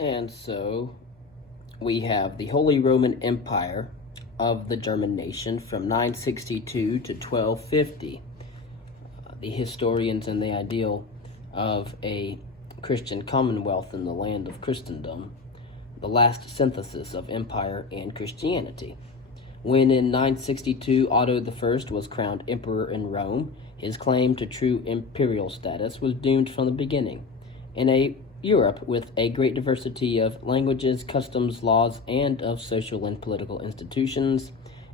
And so we have the Holy Roman Empire of the German nation from 962 to 1250. The historians and the ideal of a Christian commonwealth in the land of Christendom, the last synthesis of empire and Christianity. When in 962 Otto I was crowned emperor in Rome, his claim to true imperial status was doomed from the beginning. In a Europe with a great diversity of languages, customs, laws, and of social and political institutions,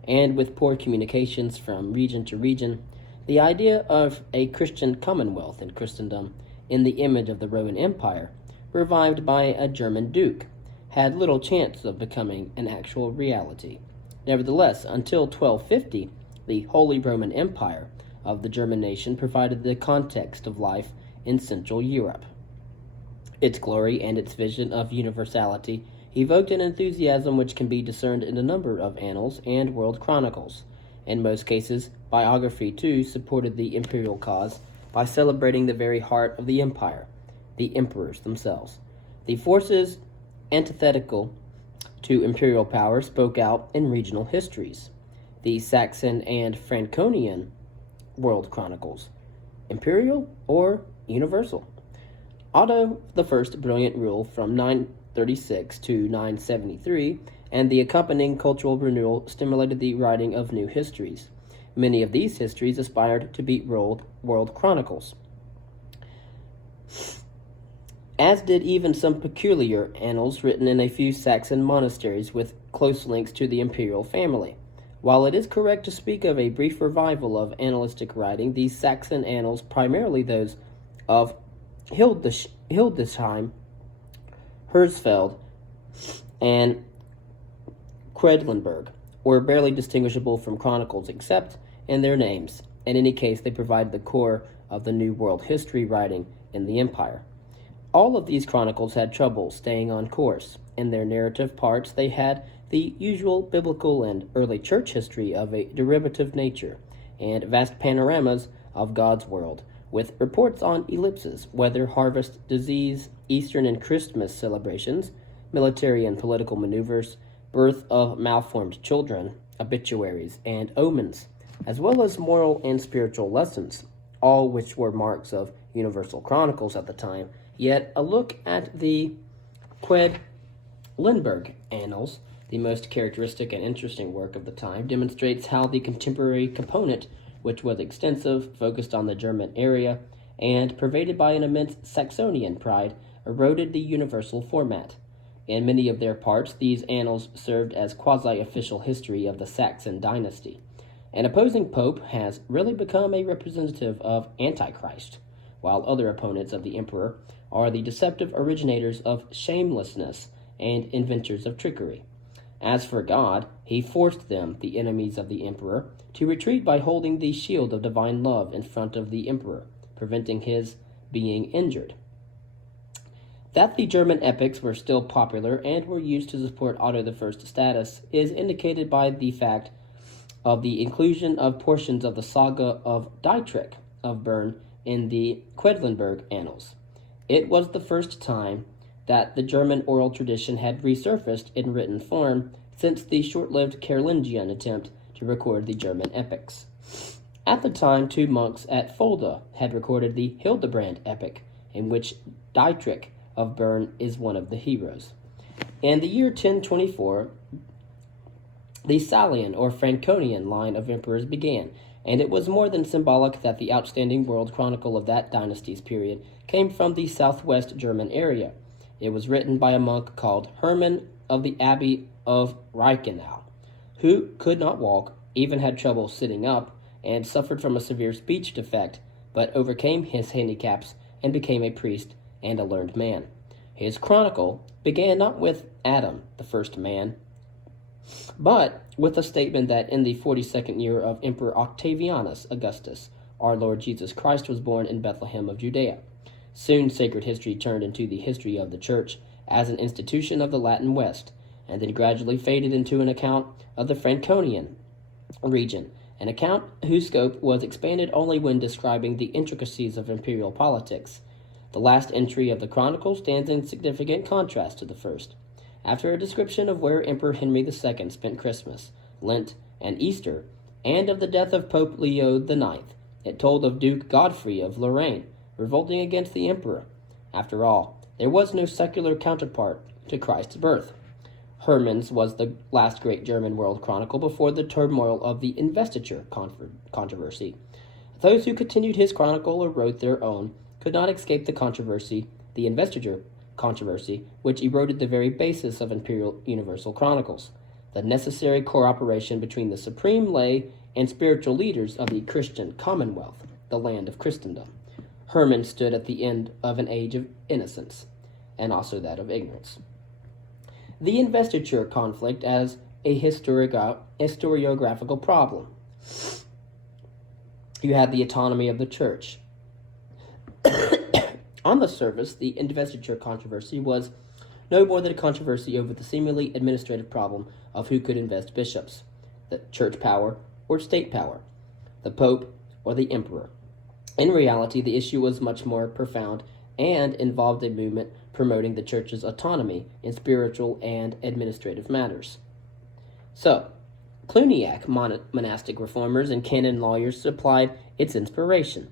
and with poor communications from region to region, the idea of a Christian commonwealth in Christendom, in the image of the Roman Empire, revived by a German duke, had little chance of becoming an actual reality. Nevertheless, until 1250, the Holy Roman Empire of the German nation provided the context of life in Central Europe. Its glory and its vision of universality evoked an enthusiasm which can be discerned in a number of annals and world chronicles. In most cases, biography too supported the imperial cause by celebrating the very heart of the empire, the emperors themselves. The forces antithetical to imperial power spoke out in regional histories. The Saxon and Franconian world chronicles, imperial or universal. Otto I's brilliant rule from 936 to 973 and the accompanying cultural renewal stimulated the writing of new histories. Many of these histories aspired to be world chronicles, as did even some peculiar annals written in a few Saxon monasteries with close links to the imperial family. While it is correct to speak of a brief revival of annalistic writing, these Saxon annals, primarily those of Hildesheim, Hersfeld, and Quedlinburg, were barely distinguishable from chronicles except in their names. In any case, they provide the core of the New World history writing in the empire. All of these chronicles had trouble staying on course. In their narrative parts, they had the usual biblical and early church history of a derivative nature, and vast panoramas of God's world, with reports on ellipses, weather, harvest, disease, Eastern and Christmas celebrations, military and political maneuvers, birth of malformed children, obituaries, and omens, as well as moral and spiritual lessons, all which were marks of universal chronicles at the time. Yet a look at the Quedlinburg Annals, the most characteristic and interesting work of the time, demonstrates how the contemporary component, which was extensive, focused on the German area, and pervaded by an immense Saxonian pride, eroded the universal format. In many of their parts, these annals served as quasi-official history of the Saxon dynasty. An opposing pope has really become a representative of Antichrist, while other opponents of the emperor are the deceptive originators of shamelessness and inventors of trickery. As for God, he forced them, the enemies of the emperor, to retreat by holding the shield of divine love in front of the emperor, preventing his being injured. That the German epics were still popular and were used to support Otto I's status is indicated by the fact of the inclusion of portions of the saga of Dietrich of Bern in the Quedlinburg Annals. It was the first time that the German oral tradition had resurfaced in written form since the short-lived Carolingian attempt to record the German epics. At the time, 2 monks at Fulda had recorded the Hildebrand epic, in which Dietrich of Bern is one of the heroes. In the year 1024, the Salian or Franconian line of emperors began, and it was more than symbolic that the outstanding world chronicle of that dynasty's period came from the southwest German area. It was written by a monk called Hermann of the Abbey of Reichenau, who could not walk, even had trouble sitting up, and suffered from a severe speech defect, but overcame his handicaps and became a priest and a learned man. His chronicle began not with Adam, the first man, but with a statement that in the 42nd year of Emperor Octavianus Augustus, our Lord Jesus Christ was born in Bethlehem of Judea. Soon sacred history turned into the history of the Church as an institution of the Latin West, and then gradually faded into an account of the Franconian region, an account whose scope was expanded only when describing the intricacies of imperial politics. The last entry of the chronicle stands in significant contrast to the first. After a description of where Emperor Henry II spent Christmas, Lent, and Easter, and of the death of Pope Leo IX, it told of Duke Godfrey of Lorraine revolting against the emperor. After all, there was no secular counterpart to Christ's birth. Hermann's was the last great German world chronicle before the turmoil of the investiture controversy. Those who continued his chronicle or wrote their own could not escape the investiture controversy, which eroded the very basis of imperial universal chronicles, the necessary cooperation between the supreme lay and spiritual leaders of the Christian Commonwealth, the land of Christendom. Hermann stood at the end of an age of innocence, and also that of ignorance. The investiture conflict as a historiographical problem. You had the autonomy of the church. On the surface, the investiture controversy was no more than a controversy over the seemingly administrative problem of who could invest bishops, the church power or state power, the pope or the emperor. In reality, the issue was much more profound and involved a movement promoting the church's autonomy in spiritual and administrative matters. So, Cluniac monastic reformers and canon lawyers supplied its inspiration.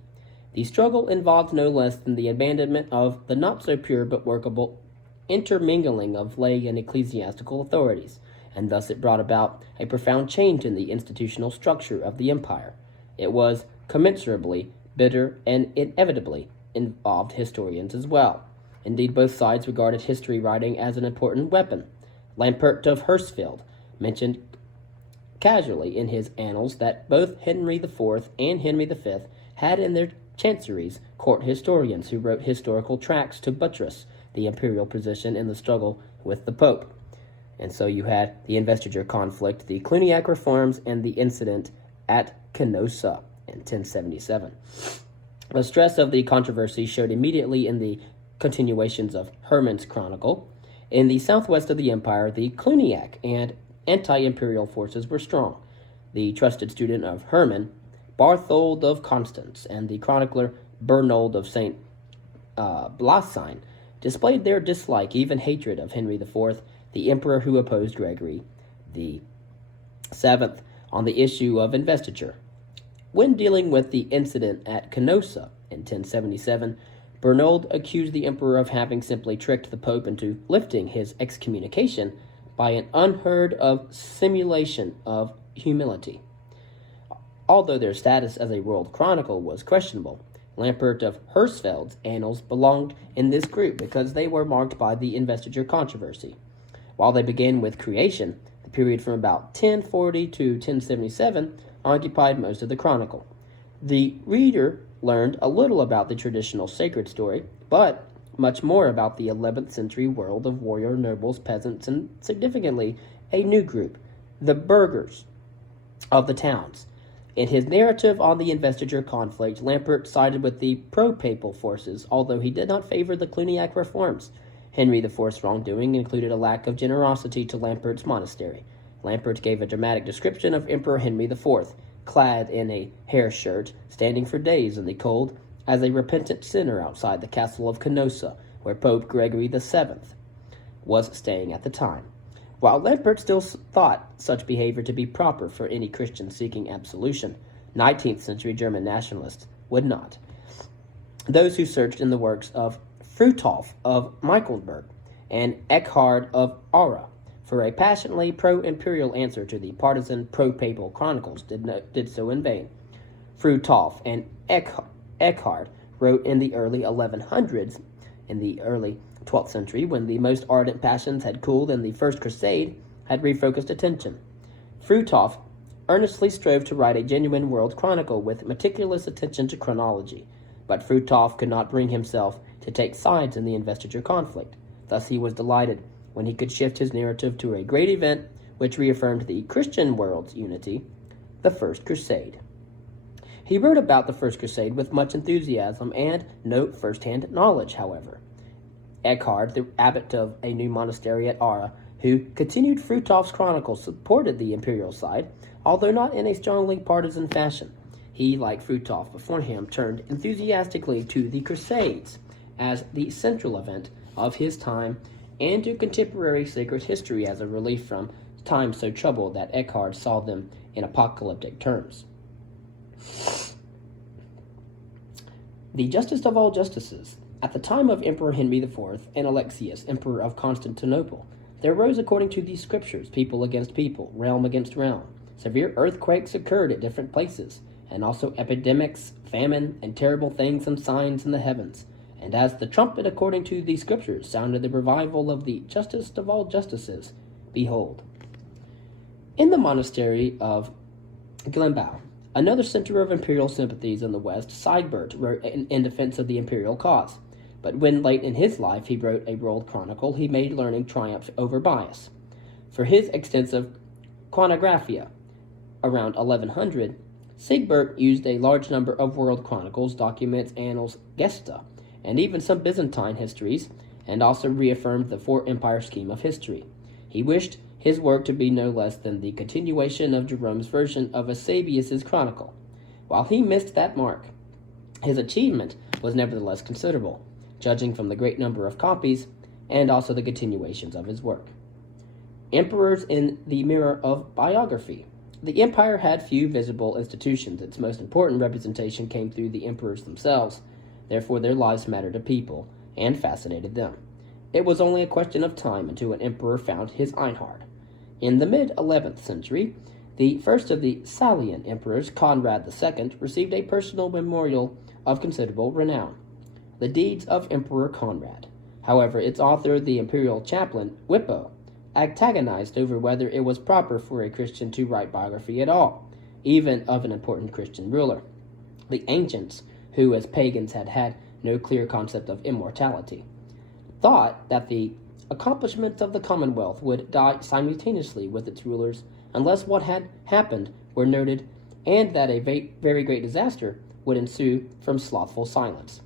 The struggle involved no less than the abandonment of the not-so-pure but workable intermingling of lay and ecclesiastical authorities, and thus it brought about a profound change in the institutional structure of the empire. It was commensurably bitter and inevitably involved historians as well. Indeed, both sides regarded history writing as an important weapon. Lampert of Hersfeld mentioned casually in his annals that both Henry IV and Henry V had in their chanceries court historians who wrote historical tracts to buttress the imperial position in the struggle with the Pope. And so you had the investiture conflict, the Cluniac reforms, and the incident at Canossa in 1077. The stress of the controversy showed immediately in the continuations of Hermann's chronicle. In the southwest of the empire, the Cluniac and anti-imperial forces were strong. The trusted student of Hermann, Barthold of Constance, and the chronicler Bernold of St. Blasien displayed their dislike, even hatred, of Henry IV, the emperor who opposed Gregory VII, on the issue of investiture. When dealing with the incident at Canossa in 1077, Bernold accused the emperor of having simply tricked the pope into lifting his excommunication by an unheard of simulation of humility. Although their status as a world chronicle was questionable, Lampert of Hersfeld's annals belonged in this group because they were marked by the investiture controversy. While they began with creation, the period from about 1040 to 1077 occupied most of the chronicle. The reader learned a little about the traditional sacred story, but much more about the 11th century world of warrior nobles, peasants, and significantly a new group, the burghers of the towns. In his narrative on the investiture conflict, Lampert sided with the pro-papal forces, although he did not favor the Cluniac reforms. Henry IV's wrongdoing included a lack of generosity to Lampert's monastery. Lampert gave a dramatic description of Emperor Henry IV, clad in a hair shirt, standing for days in the cold as a repentant sinner outside the castle of Canossa, where Pope Gregory VII was staying at the time. While Lampert still thought such behavior to be proper for any Christian seeking absolution, 19th century German nationalists would not. Those who searched in the works of Frutolf of Michaelsburg and Eckhard of Ara for a passionately pro-imperial answer to the partisan pro-papal chronicles did so in vain. Frutolf and Eckhard wrote in the early 1100s, in the early 12th century, when the most ardent passions had cooled and the First Crusade had refocused attention. Frutolf earnestly strove to write a genuine world chronicle with meticulous attention to chronology, but Frutolf could not bring himself to take sides in the investiture conflict. Thus he was delighted when he could shift his narrative to a great event which reaffirmed the Christian world's unity, the First Crusade. He wrote about the First Crusade with much enthusiasm and no first-hand knowledge, however. Eckhard, the abbot of a new monastery at Ara, who continued Frutolf's chronicle, supported the imperial side, although not in a strongly partisan fashion. He, like Frutolf before him, turned enthusiastically to the Crusades as the central event of his time and to contemporary sacred history as a relief from times so troubled that Eckhard saw them in apocalyptic terms. The justest of all justices. At the time of Emperor Henry IV and Alexius, Emperor of Constantinople, there rose, according to the scriptures, people against people, realm against realm. Severe earthquakes occurred at different places, and also epidemics, famine, and terrible things and signs in the heavens. And as the trumpet, according to the scriptures, sounded the revival of the justest of all justices, behold. In the monastery of Glenbow, another center of imperial sympathies in the West, Sigebert wrote in defense of the imperial cause. But when late in his life he wrote a world chronicle, he made learning triumph over bias. For his extensive chronographia, around 1100, Sigebert used a large number of world chronicles, documents, annals, gesta, and even some Byzantine histories, and also reaffirmed the four-empire scheme of history. He wished his work to be no less than the continuation of Jerome's version of Eusebius's chronicle. While he missed that mark, his achievement was nevertheless considerable, judging from the great number of copies and also the continuations of his work. Emperors in the mirror of biography. The empire had few visible institutions. Its most important representation came through the emperors themselves. Therefore, their lives mattered to people and fascinated them. It was only a question of time until an emperor found his Einhard. In the mid-11th century, the first of the Salian emperors, Conrad II, received a personal memorial of considerable renown, The Deeds of Emperor Conrad. However, its author, the imperial chaplain, Wippo, antagonized over whether it was proper for a Christian to write biography at all, even of an important Christian ruler. The ancients, who as pagans had had no clear concept of immortality, thought that the accomplishments of the Commonwealth would die simultaneously with its rulers unless what had happened were noted, and that a very great disaster would ensue from slothful silence.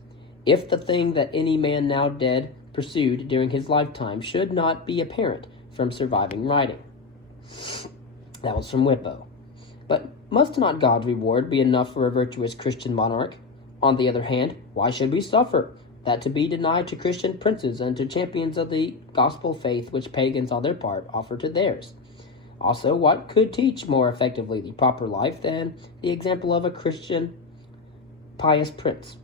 If the thing that any man now dead pursued during his lifetime should not be apparent from surviving writing. That was from Wippo. But must not God's reward be enough for a virtuous Christian monarch? On the other hand, why should we suffer that to be denied to Christian princes and to champions of the gospel faith which pagans on their part offer to theirs? Also, what could teach more effectively the proper life than the example of a Christian pious prince?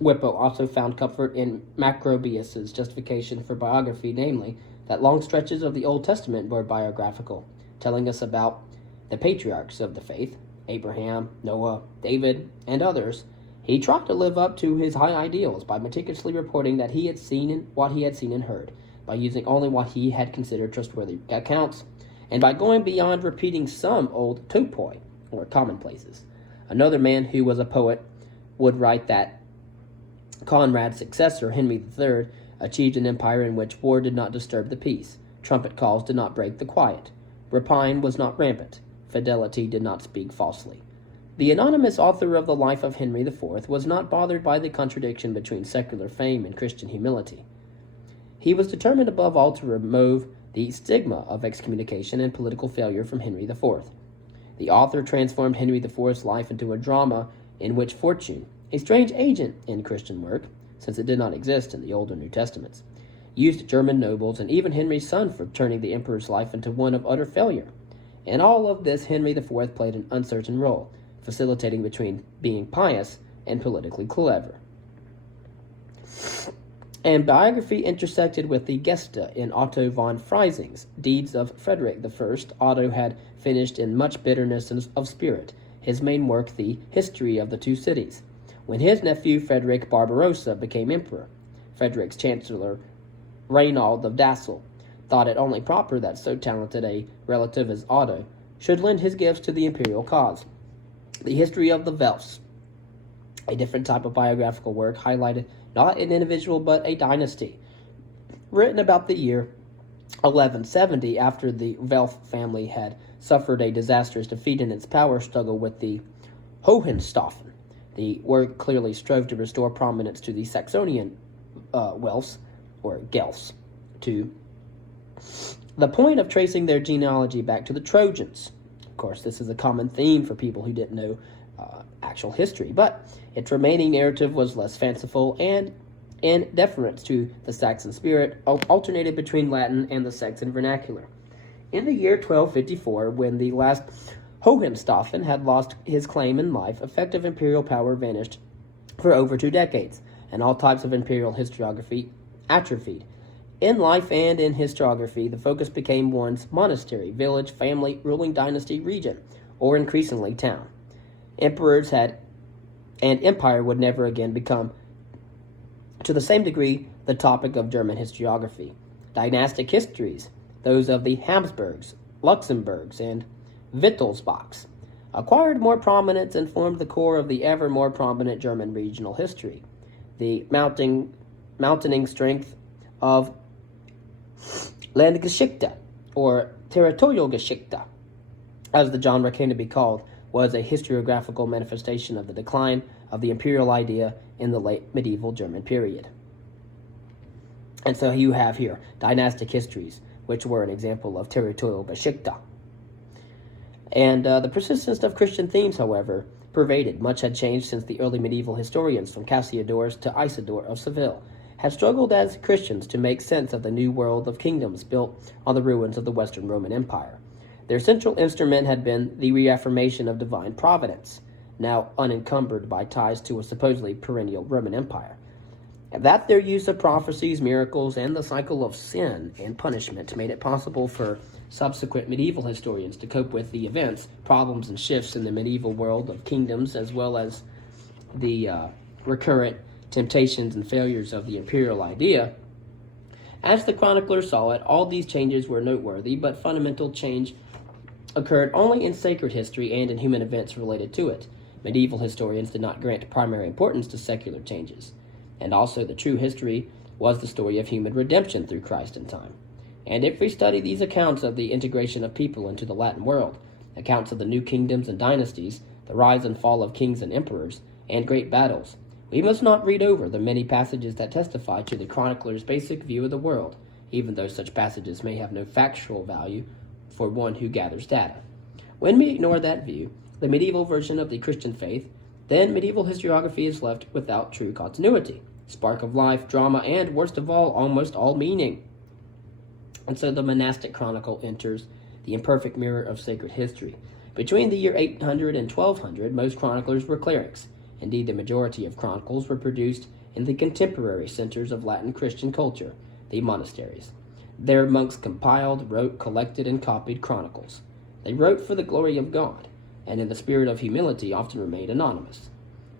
Wippo also found comfort in Macrobius's justification for biography, namely, that long stretches of the Old Testament were biographical, telling us about the patriarchs of the faith, Abraham, Noah, David, and others. He tried to live up to his high ideals by meticulously reporting that he had seen what he had seen and heard, by using only what he had considered trustworthy accounts, and by going beyond repeating some old topoi, or commonplaces. Another man who was a poet would write that Conrad's successor, Henry III, achieved an empire in which war did not disturb the peace, trumpet calls did not break the quiet, rapine was not rampant, fidelity did not speak falsely. The anonymous author of the life of Henry IV was not bothered by the contradiction between secular fame and Christian humility. He was determined above all to remove the stigma of excommunication and political failure from Henry IV. The author transformed Henry IV's life into a drama in which fortune, a strange agent in Christian work, since it did not exist in the Old or New Testaments, used German nobles and even Henry's son for turning the emperor's life into one of utter failure. In all of this, Henry IV played an uncertain role, facilitating between being pious and politically clever. And biography intersected with the Gesta in Otto von Freising's Deeds of Frederick I. Otto had finished in much bitterness of spirit his main work, The History of the Two Cities, when his nephew Frederick Barbarossa became emperor. Frederick's chancellor, Reinald of Dassel, thought it only proper that so talented a relative as Otto should lend his gifts to the imperial cause. The History of the Welfs, a different type of biographical work, highlighted not an individual but a dynasty. Written about the year 1170, after the Welf family had suffered a disastrous defeat in its power struggle with the Hohenstaufen. The work clearly strove to restore prominence to the Saxonian Welfs, or Guelphs, to the point of tracing their genealogy back to the Trojans. Of course, this is a common theme for people who didn't know actual history, but its remaining narrative was less fanciful and in deference to the Saxon spirit, alternated between Latin and the Saxon vernacular. In the year 1254, when the last Hohenstaufen had lost his claim in life, effective imperial power vanished for over 2 decades, and all types of imperial historiography atrophied. In life and in historiography, the focus became one's monastery, village, family, ruling dynasty, region, or increasingly town. Emperors had and empire would never again become, to the same degree, the topic of German historiography. Dynastic histories, those of the Habsburgs, Luxemburgs, and Wittelsbachs, acquired more prominence and formed the core of the ever more prominent German regional history. The mounting strength of Landgeschichte, or Territorialgeschichte, as the genre came to be called, was a historiographical manifestation of the decline of the imperial idea in the late medieval German period. And so you have here dynastic histories, which were an example of Territorialgeschichte. And the persistence of Christian themes, however, pervaded. Much had changed since the early medieval historians, from Cassiodorus to Isidore of Seville, had struggled as Christians to make sense of the new world of kingdoms built on the ruins of the Western Roman Empire. Their central instrument had been the reaffirmation of divine providence, now unencumbered by ties to a supposedly perennial Roman Empire. That their use of prophecies, miracles, and the cycle of sin and punishment made it possible for subsequent medieval historians to cope with the events, problems, and shifts in the medieval world of kingdoms, as well as the recurrent temptations and failures of the imperial idea. As the chronicler saw it, all these changes were noteworthy, but fundamental change occurred only in sacred history and in human events related to it. Medieval historians did not grant primary importance to secular changes. And also the true history was the story of human redemption through Christ in time. And if we study these accounts of the integration of people into the Latin world, accounts of the new kingdoms and dynasties, the rise and fall of kings and emperors, and great battles, we must not read over the many passages that testify to the chronicler's basic view of the world, even though such passages may have no factual value for one who gathers data. When we ignore that view, the medieval version of the Christian faith, then medieval historiography is left without true continuity, spark of life, drama, and, worst of all, almost all meaning. And so the monastic chronicle enters the imperfect mirror of sacred history. Between the year 800 and 1200, most chroniclers were clerics. Indeed, the majority of chronicles were produced in the contemporary centers of Latin Christian culture, the monasteries. There monks compiled, wrote, collected, and copied chronicles. They wrote for the glory of God, and in the spirit of humility often remained anonymous.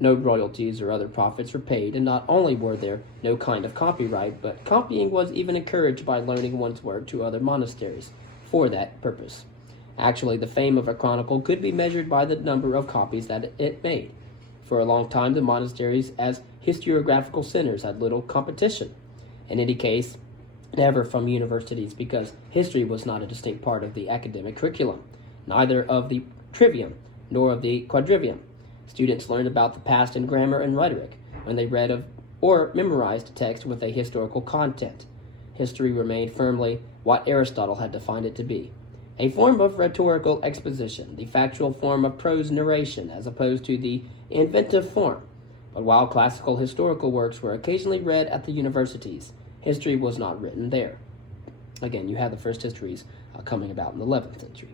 No royalties or other profits were paid, and not only were there no kind of copyright, but copying was even encouraged by loaning one's work to other monasteries for that purpose. Actually, the fame of a chronicle could be measured by the number of copies that it made. For a long time, the monasteries as historiographical centers had little competition. In any case, never from universities, because history was not a distinct part of the academic curriculum, neither of the trivium nor of the quadrivium. Students learned about the past in grammar and rhetoric when they read of or memorized a text with a historical content. History remained firmly what Aristotle had defined it to be, a form of rhetorical exposition, the factual form of prose narration as opposed to the inventive form. But while classical historical works were occasionally read at the universities, history was not written there. Again, you have the first histories coming about in the 11th century.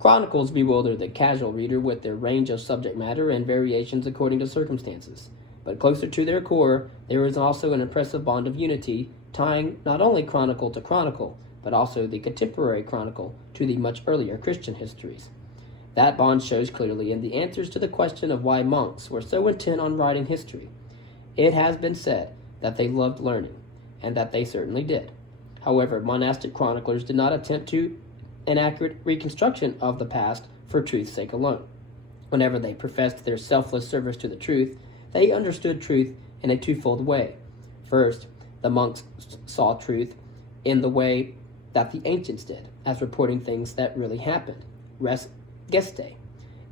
Chronicles bewilder the casual reader with their range of subject matter and variations according to circumstances. But closer to their core, there is also an impressive bond of unity, tying not only chronicle to chronicle, but also the contemporary chronicle to the much earlier Christian histories. That bond shows clearly in the answers to the question of why monks were so intent on writing history. It has been said that they loved learning, and that they certainly did. However, monastic chroniclers did not attempt to an accurate reconstruction of the past for truth's sake alone. Whenever they professed their selfless service to the truth, they understood truth in a twofold way. First, the monks saw truth in the way that the ancients did, as reporting things that really happened, res gestae,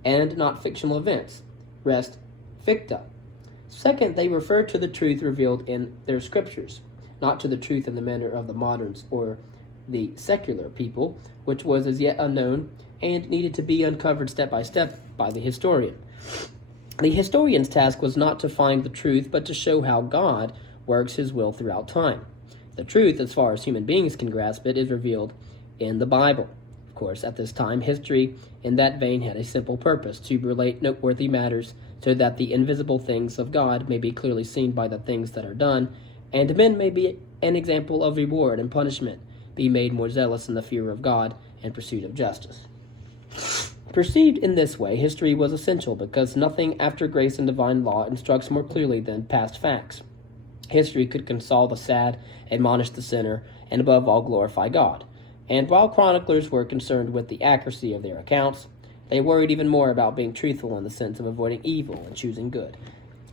and not fictional events, res ficta. Second, they referred to the truth revealed in their scriptures, not to the truth in the manner of the moderns or the secular people, which was as yet unknown and needed to be uncovered step by step by the historian. The historian's task was not to find the truth, but to show how God works his will throughout time. The truth, as far as human beings can grasp it, is revealed in the Bible. Of course, at this time, history in that vein had a simple purpose: to relate noteworthy matters so that the invisible things of God may be clearly seen by the things that are done, and men may be an example of reward and punishment, be made more zealous in the fear of God and pursuit of justice. Perceived in this way, history was essential because nothing after grace and divine law instructs more clearly than past facts. History could console the sad, admonish the sinner, and above all glorify God. And while chroniclers were concerned with the accuracy of their accounts, they worried even more about being truthful in the sense of avoiding evil and choosing good.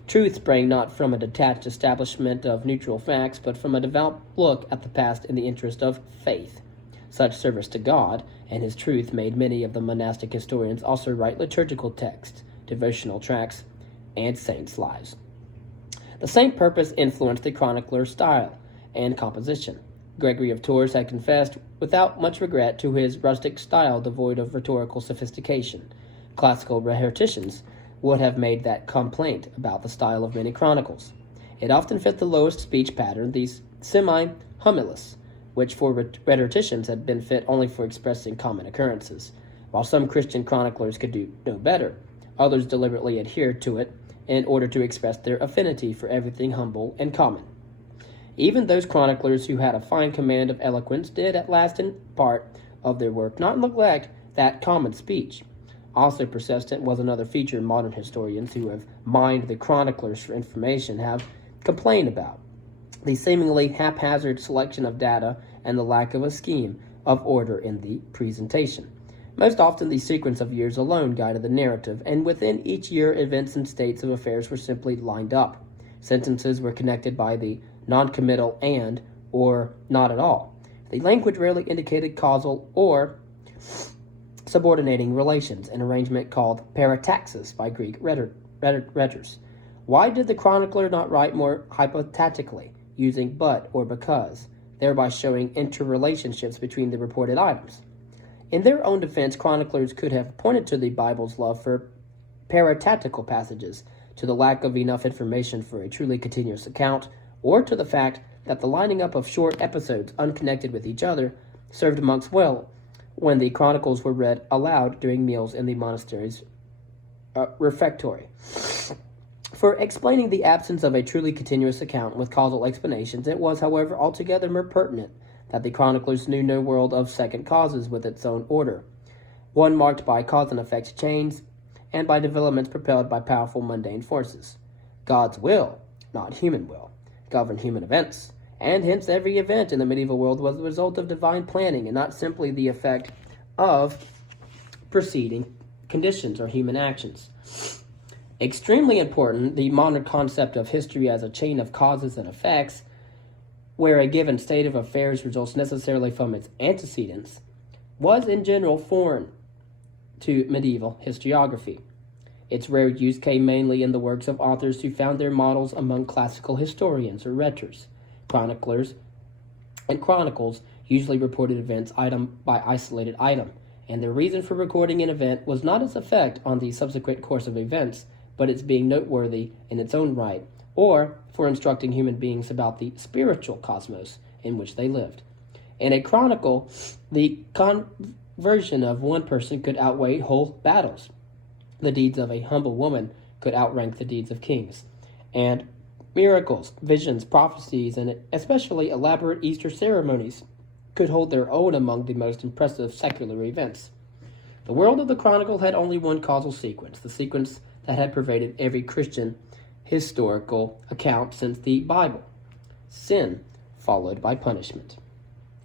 Truth sprang not from a detached establishment of neutral facts, but from a devout look at the past in the interest of faith. Such service to God and his truth made many of the monastic historians also write liturgical texts, devotional tracts, and saints' lives. The same purpose influenced the chronicler's style and composition. Gregory of Tours had confessed without much regret to his rustic style devoid of rhetorical sophistication. Classical rhetoricians would have made that complaint about the style of many chronicles. It often fit the lowest speech pattern, these semi-humilus, which for rhetoricians had been fit only for expressing common occurrences. While some Christian chroniclers could do no better, others deliberately adhered to it in order to express their affinity for everything humble and common. Even those chroniclers who had a fine command of eloquence did at last in part of their work not neglect that common speech. Also persistent was another feature modern historians who have mined the chroniclers for information have complained about: the seemingly haphazard selection of data and the lack of a scheme of order in the presentation. Most often the sequence of years alone guided the narrative, and within each year events and states of affairs were simply lined up. Sentences were connected by the non-committal and or not at all. The language rarely indicated causal or subordinating relations, an arrangement called parataxis by Greek rhetors. Why did the chronicler not write more hypothetically, using but or because, thereby showing interrelationships between the reported items? In their own defense, chroniclers could have pointed to the Bible's love for paratatical passages, to the lack of enough information for a truly continuous account, or to the fact that the lining up of short episodes unconnected with each other served monks well when the chronicles were read aloud during meals in the monastery's refectory. For explaining the absence of a truly continuous account with causal explanations, it was, however, altogether more pertinent that the chroniclers knew no world of second causes with its own order, one marked by cause and effect chains, and by developments propelled by powerful mundane forces. God's will, not human will, governed human events, and hence every event in the medieval world was the result of divine planning and not simply the effect of preceding conditions or human actions. Extremely important, the modern concept of history as a chain of causes and effects, where a given state of affairs results necessarily from its antecedents, was in general foreign to medieval historiography. Its rare use came mainly in the works of authors who found their models among classical historians or rhetors. Chroniclers and chronicles usually reported events item by isolated item, and their reason for recording an event was not its effect on the subsequent course of events, but its being noteworthy in its own right, or for instructing human beings about the spiritual cosmos in which they lived. In a chronicle, the conversion of one person could outweigh whole battles. The deeds of a humble woman could outrank the deeds of kings. And miracles, visions, prophecies, and especially elaborate Easter ceremonies could hold their own among the most impressive secular events. The world of the chronicle had only one causal sequence, the sequence that had pervaded every Christian historical account since the Bible: sin followed by punishment.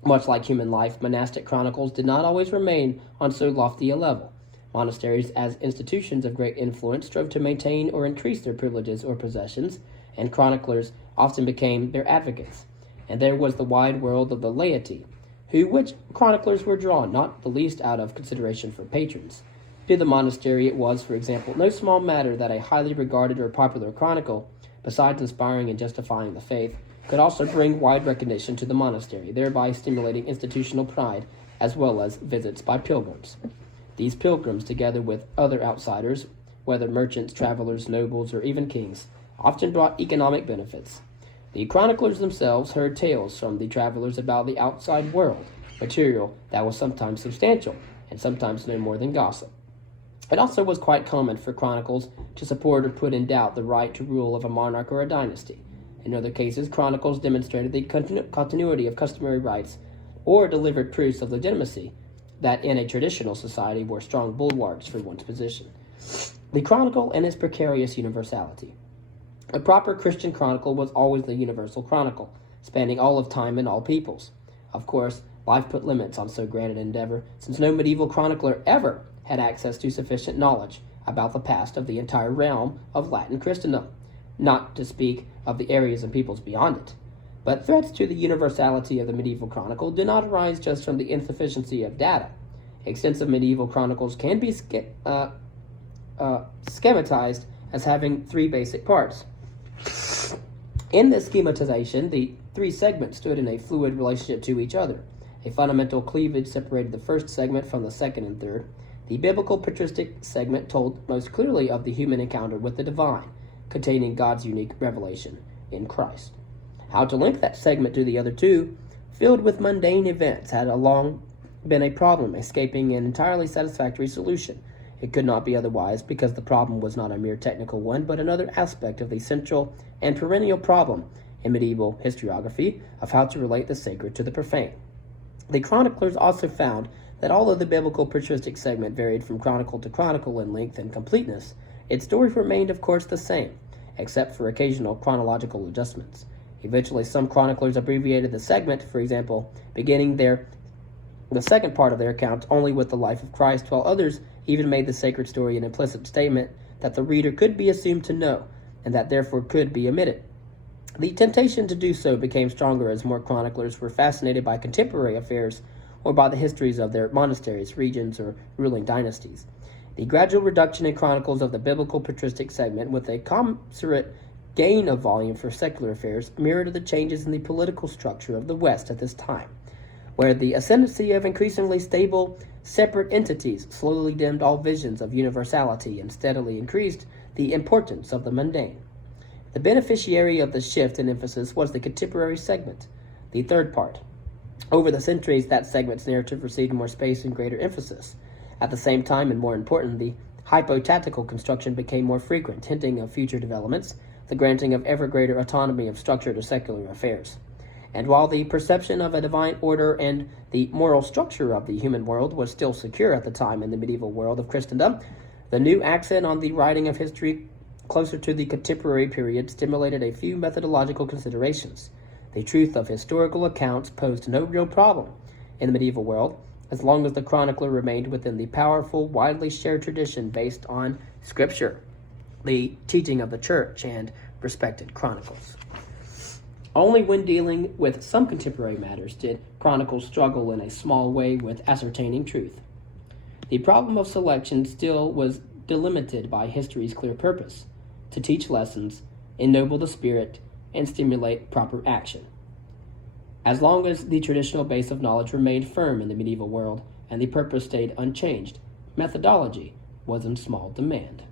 Much like human life, monastic chronicles did not always remain on so lofty a level. Monasteries, as institutions of great influence, strove to maintain or increase their privileges or possessions, and chroniclers often became their advocates. And there was the wide world of the laity, which chroniclers were drawn, not the least out of consideration for patrons. To the monastery it was, for example, no small matter that a highly regarded or popular chronicle, besides inspiring and justifying the faith, could also bring wide recognition to the monastery, thereby stimulating institutional pride as well as visits by pilgrims. These pilgrims, together with other outsiders, whether merchants, travelers, nobles, or even kings, often brought economic benefits. The chroniclers themselves heard tales from the travelers about the outside world, material that was sometimes substantial and sometimes no more than gossip. It also was quite common for chronicles to support or put in doubt the right to rule of a monarch or a dynasty. In other cases, chronicles demonstrated the continuity of customary rights or delivered proofs of legitimacy that in a traditional society were strong bulwarks for one's position. The chronicle and its precarious universality. A proper Christian chronicle was always the universal chronicle, spanning all of time and all peoples. Of course, life put limits on so grand an endeavor, since no medieval chronicler ever had access to sufficient knowledge about the past of the entire realm of Latin Christendom, not to speak of the areas and peoples beyond it. But threats to the universality of the medieval chronicle do not arise just from the insufficiency of data. Extensive medieval chronicles can be schematized as having three basic parts. In this schematization, the three segments stood in a fluid relationship to each other. A fundamental cleavage separated the first segment from the second and third. The biblical patristic segment told most clearly of the human encounter with the divine, containing God's unique revelation in Christ. How to link that segment to the other two, filled with mundane events, had long been a problem escaping an entirely satisfactory solution. It could not be otherwise, because the problem was not a mere technical one, but another aspect of the central and perennial problem in medieval historiography of how to relate the sacred to the profane. The chroniclers also found that although the biblical patristic segment varied from chronicle to chronicle in length and completeness, its story remained, of course, the same, except for occasional chronological adjustments. Eventually, some chroniclers abbreviated the segment, for example, beginning the second part of their account only with the life of Christ, while others even made the sacred story an implicit statement that the reader could be assumed to know, and that therefore could be omitted. The temptation to do so became stronger as more chroniclers were fascinated by contemporary affairs or by the histories of their monasteries, regions, or ruling dynasties. The gradual reduction in chronicles of the biblical patristic segment, with a commensurate gain of volume for secular affairs, mirrored the changes in the political structure of the West at this time, where the ascendancy of increasingly stable, separate entities slowly dimmed all visions of universality and steadily increased the importance of the mundane. The beneficiary of the shift in emphasis was the contemporary segment, the third part. Over the centuries, that segment's narrative received more space and greater emphasis. At the same time, and more important, the hypotactical construction became more frequent, hinting of future developments, the granting of ever greater autonomy of structure to secular affairs. And while the perception of a divine order and the moral structure of the human world was still secure at the time in the medieval world of Christendom, the new accent on the writing of history closer to the contemporary period stimulated a few methodological considerations. The truth of historical accounts posed no real problem in the medieval world, as long as the chronicler remained within the powerful, widely shared tradition based on Scripture, the teaching of the Church, and respected chronicles. Only when dealing with some contemporary matters did chronicles struggle in a small way with ascertaining truth. The problem of selection still was delimited by history's clear purpose, to teach lessons, ennoble the spirit, and stimulate proper action. As long as the traditional base of knowledge remained firm in the medieval world and the purpose stayed unchanged, methodology was in small demand.